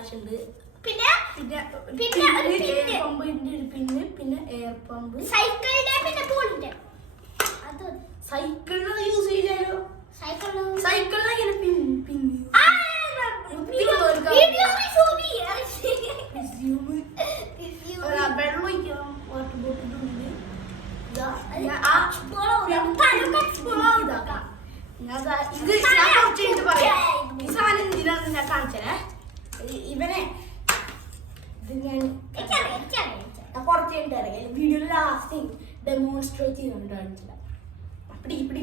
കാശുണ്ട്. പിന്നെ പിന്നെ air pump, സൈക്കിളിന്റെ പിന്നെ ബോളിന്റെ അത് സൈക്കിളിന് യൂസ് ചെയ്യില്ലല്ലോ. സൈക്കിളിന് ഇങ്ങനെ പിന്നെ വെള്ളം ഒഴിക്കണം. വാട്ടർ ബോട്ടിലുണ്ട്. ഇത് ഞാൻ കുറച്ച് കഴിഞ്ഞിട്ട് പറയാം. ഈ സാധനം എന്തിനാണെന്ന് ഞാൻ കാണിച്ചേ. ഇവനെ ഇത് ഞാൻ കുറച്ച് കഴിഞ്ഞിട്ട് അറിയാം. വീഡിയോ ലാസ്റ്റ് ഡെമോൺസ്ട്രേറ്റ് ചെയ്തുകൊണ്ട് കാണിച്ചില്ല. പിടിക്കണ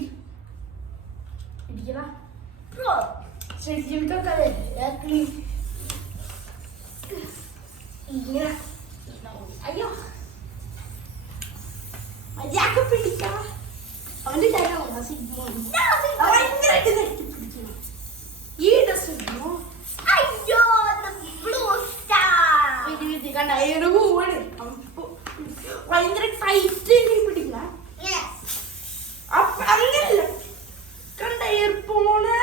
ശരിക്കൊക്കെ ഇങ്ങനെ അയ്യോ മര്യാദ പിടിക്കണം. അവന്റെ ഈ ഡ്രസ് അയ്യോ കണ്ട പോവാണ്. ഭയങ്കര ടൈറ്റ് പിടിക്കണ. അങ്ങനല്ല കണ്ട എയർപോണ്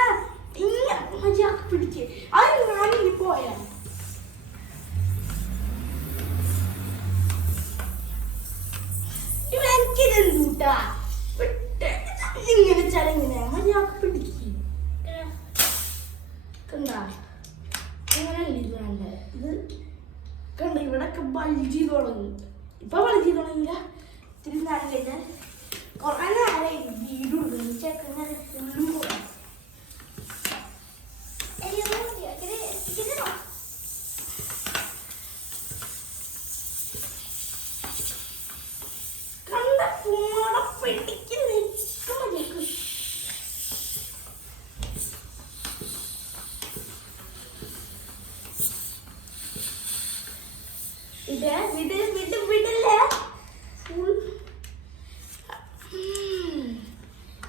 ഇങ്ങനെ മര്യാദ പിടിക്ക്. അത് ഞാനിങ്ങനെ പോയാ എനിക്കിതെന്തൂട്ടാ വിട്ട് ഇങ്ങനെ ചലങ്ങനെ മര്യാദ പിടിക്ക്. കണ്ട അങ്ങനല്ല ഇത് വേണ്ട. ഇത് കണ്ട ഇവിടൊക്കെ ബൾജി തുടങ്ങി. ഇപ്പൊ ബൾജി തുടങ്ങിയില്ല. ഇത്തിരി നേരം കഴിഞ്ഞാൽ കുറെ നേരം വീട് കൊടുക്കുന്നു. ചെക്കങ്ങനെ ഫുള്ളും പോകാം. കണ്ട പോണ പിടിക്കുന്ന വിടല്ലേ.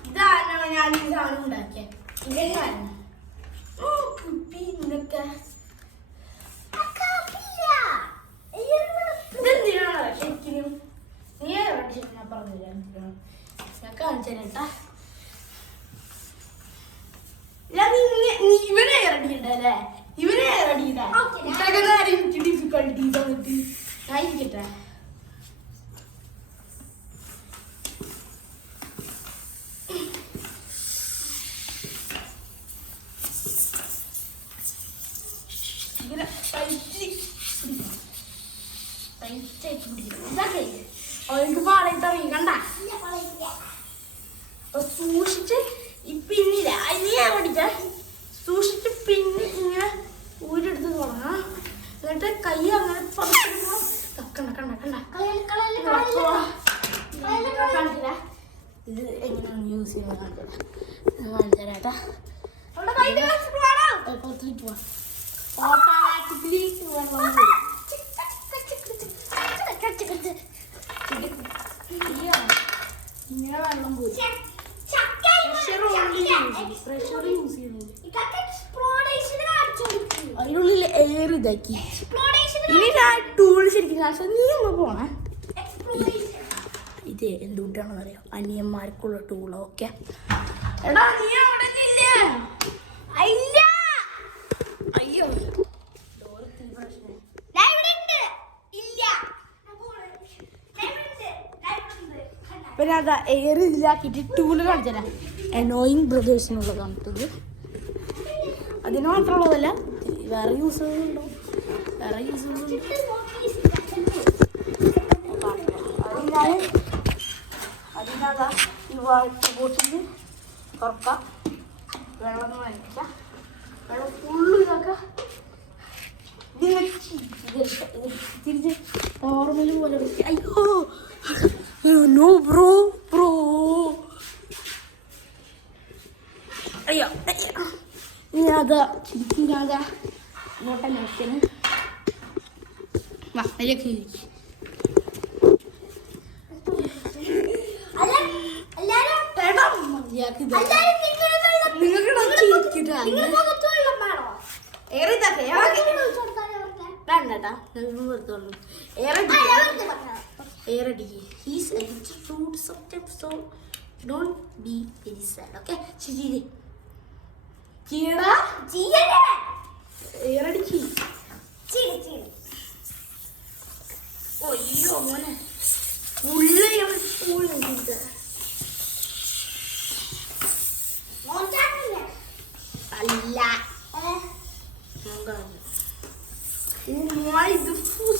ഇതാണ് ഞാൻ ഈ സാധനം ഉണ്ടാക്കിയത്. ഇതെങ്ങാണ് കുപ്പി ഇതൊക്കെ ഇതെന്തിനാണ് ശരിക്കും നീ ഞാൻ പറഞ്ഞില്ല. ഞാൻ കാണിച്ചു തരട്ടാ. ഇവനെ ഇറങ്ങിയിട്ടല്ലേ ഇവനെ ഇറങ്ങിയിട്ടാ എനിക്ക് ഡിഫിക്കൽട്ടീസ് വന്നിട്ട് ഞാൻ ഇരിക്കട്ടെ. ഇങ്ങനെ ടൈറ്റായിട്ട് പിടിക്കണം. ഇതൊക്കെ അവർക്ക് പാടായിട്ട് ഇറങ്ങി കണ്ട. സൂക്ഷിച്ച് ഈ പിന്നില്ല അനിയാ പഠിച്ച സൂക്ഷിച്ച് പിന്നെ ഇങ്ങനെ ഊരെടുത്ത് തുടങ്ങാം. എന്നിട്ട് കൈ അങ്ങനെ പറിച്ചെടുക്കണം. കണ്ട കണ്ട കണ്ട കാണിച്ചില്ല. ഇത് എങ്ങനെയാണ് യൂസ് ചെയ്യുന്നത് കാണിച്ചാലേട്ടാ. പുറത്തേക്ക് പോവാം. ഓട്ടോമാറ്റിക്കലി ഇങ്ങനെ വെള്ളം പോയി. പ്രഷർ യൂസ് ചെയ്യുന്നത് അതിനുള്ളിൽ എയർ ഇതാക്കി. ഇനി ഞാൻ ടൂൾ ശരിക്കും ക്ലാസ് നീ ഒന്ന് പോണേ. ഇത് എന്തുകൊണ്ടാണെന്ന് അറിയാം. അനിയന്മാർക്കുള്ള ടൂള്. ഓക്കെ എടാ നീ അവിടെ അയ്യോ പിന്നെ അതാ എയർ ഇതാക്കിയിട്ട് ടൂള് കാണിച്ചതരാം. അനോയിങ് ബ്രദേഴ്സിനുള്ളതാണ് ഇത്. അതിന് മാത്രമുള്ളതല്ല, വേറെ യൂസുകളുണ്ടോ? വേറെ യൂസുകളുണ്ട്. അതിനതാ ഈ വാട്ടർ ബോട്ടിൽ തുറക്കാം. വെള്ളം നനയ്ക്കാം. വെള്ളം ഫുള്ള് ഇതാക്കാം. തിരിച്ച് നോർമൽ പോലെ വെക്കുക. അയ്യോ നോ ബ്രോ അയ്യോ ഞാതാ ഞാതാ ഇങ്ങോട്ടെ നോക്കിയാണ്. അതിലേക്ക് അയ്യോ മോനെ ഉള്ളിയാണ് സ്കൂളിൽ അല്ല ഇത്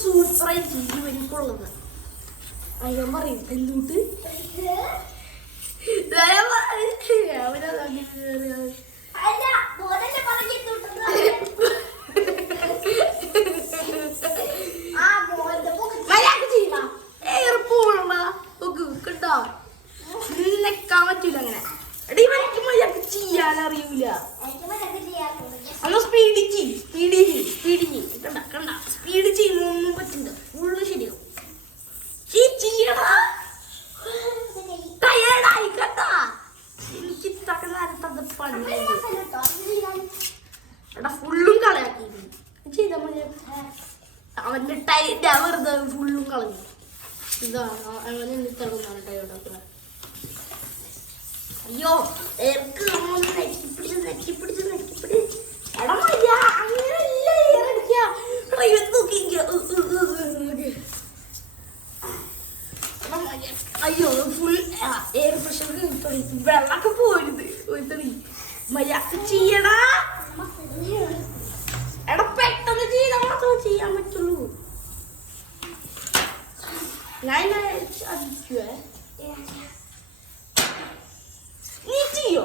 സൂപ്പറായി ചെയ്ത് എനിക്കുള്ളത് അയ്യോ പറയും എന്തുകൊണ്ട് നെക്കാൻ പറ്റൂല അങ്ങനെ എടീ എനിക്ക് മര്യാദക്ക് ചെയ്യാൻ അറിയൂല അന്ന് സ്പീഡ് ചെയ്യുന്നൊന്നും പറ്റില്ല ഫുള്ള് ശരിയാവും ടയേർഡായി കേട്ടാ എനിക്ക് ഇത്രക്ക് നേരത്തെ പണി എടാ ഫുള്ളും കളയാക്കി ചെയ്താ മതി അവന്റെ ടൈറ്റ് വെറുതെ ഫുള്ളും കളഞ്ഞു ഇതാ അവൻ എന്നിട്ടാണ് ടൈർഡാക്കുക അയ്യോ നെറ്റിപ്പിടിച്ച് എടാ മര്യ അങ്ങനെയല്ല അയ്യോ ഫുൾ എയർ പ്രഷർ വെള്ളമൊക്കെ പോരുത് മര്യാദ ചെയ്യടാ എടാ പെട്ടെന്ന് ചെയ്താൽ മാത്രമേ ചെയ്യാൻ പറ്റുള്ളൂ ഞാൻ അടിക്കുവേ നീ ചെയ്യോ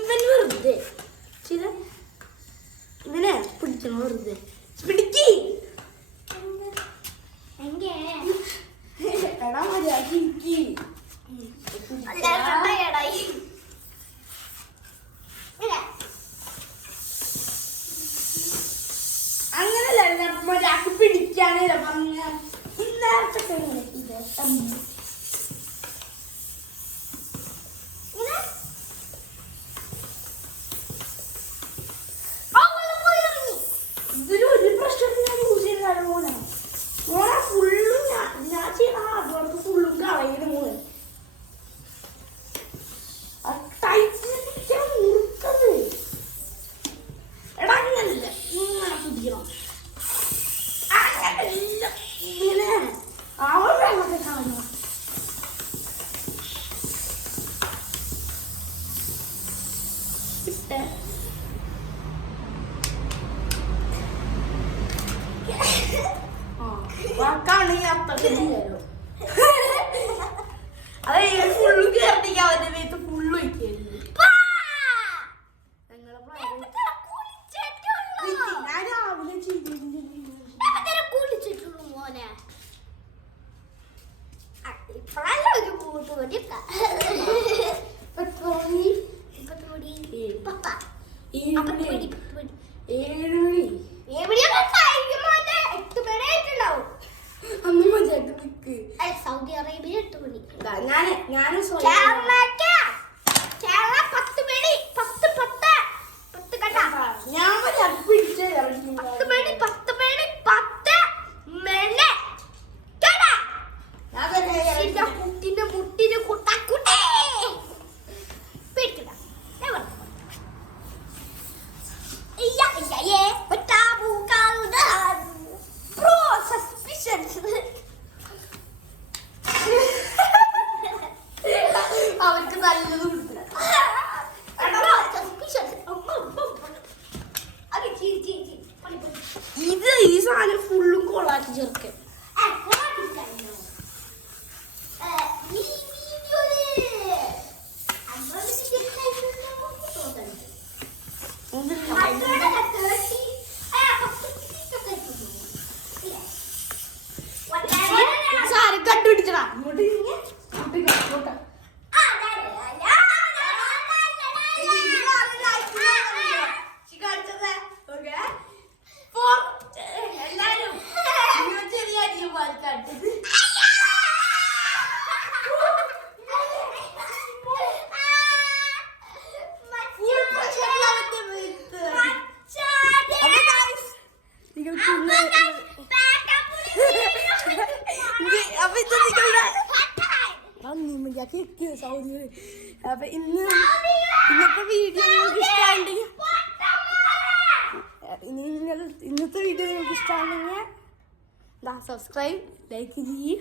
ഇവൻ വെറുതെ ഇവനെ പിടിക്കണം വെറുതെ പിടിക്ക് എടാ മര്യാദ അങ്ങനല്ല മര്യാദ പിടിക്കാനല്ല പറഞ്ഞ ഇന്നത്തെ ഇതിലൊരു പ്രശ്നം ഞാൻ യൂസ് ചെയ്യുന്ന മോനെ ഫുള്ളും ഞാൻ ചെയ്യുന്ന ഹാർഡ് വർക്ക് ഫുള്ളും കളയുന്ന മോനെ ടൈറ്റ് മുറുക്കത് എടാ അങ്ങനല്ല ഇങ്ങനെ പിടിക്കണം അങ്ങനല്ല ഇങ്ങനെ അവൻ വെള്ളത്തെ കാണുക ഇട്ടേ വാക്കാണ് ഈ അത്രയ്ക്ക് ചെയ്യാലോ അത് ഫുള്ള് കേട്ടിരിക്കാൻ അവന്റെ മേത്ത് ഫുള്ള് ഒഴിക്കരുത് ഞാൻ രാവിലെ സൗദി അറേബ്യ 8 മണി ഞാനും ഞാൻ പിടിച്ചേ കുട്ടിന്റെ മുട്ടിന് കുട്ടാക്കുട്ടേ പേടിക്കണ്ട അവർക്ക് നല്ലത് കൊടുത്തില്ല ഇത് ഈ സാധനം ഫുള്ളും കൊളാക്കി ചേർക്കാൻ സാരം കണ്ടുപിടിച്ചടാ ഇങ്ങോട്ട് എല്ലാരും ചെറിയ പാൽക്കാട്ടത് അപ്പൊ ഇന്നത്തെ വീഡിയോ നിങ്ങൾക്ക് ഇഷ്ടമാണെങ്കിൽ ഇന്നത്തെ വീഡിയോ നിങ്ങൾക്ക് ഇഷ്ടമാണ് ഇഷ്ടമാണെങ്കിൽ സബ്സ്ക്രൈബ് ലൈക്ക് ചെയ്യും.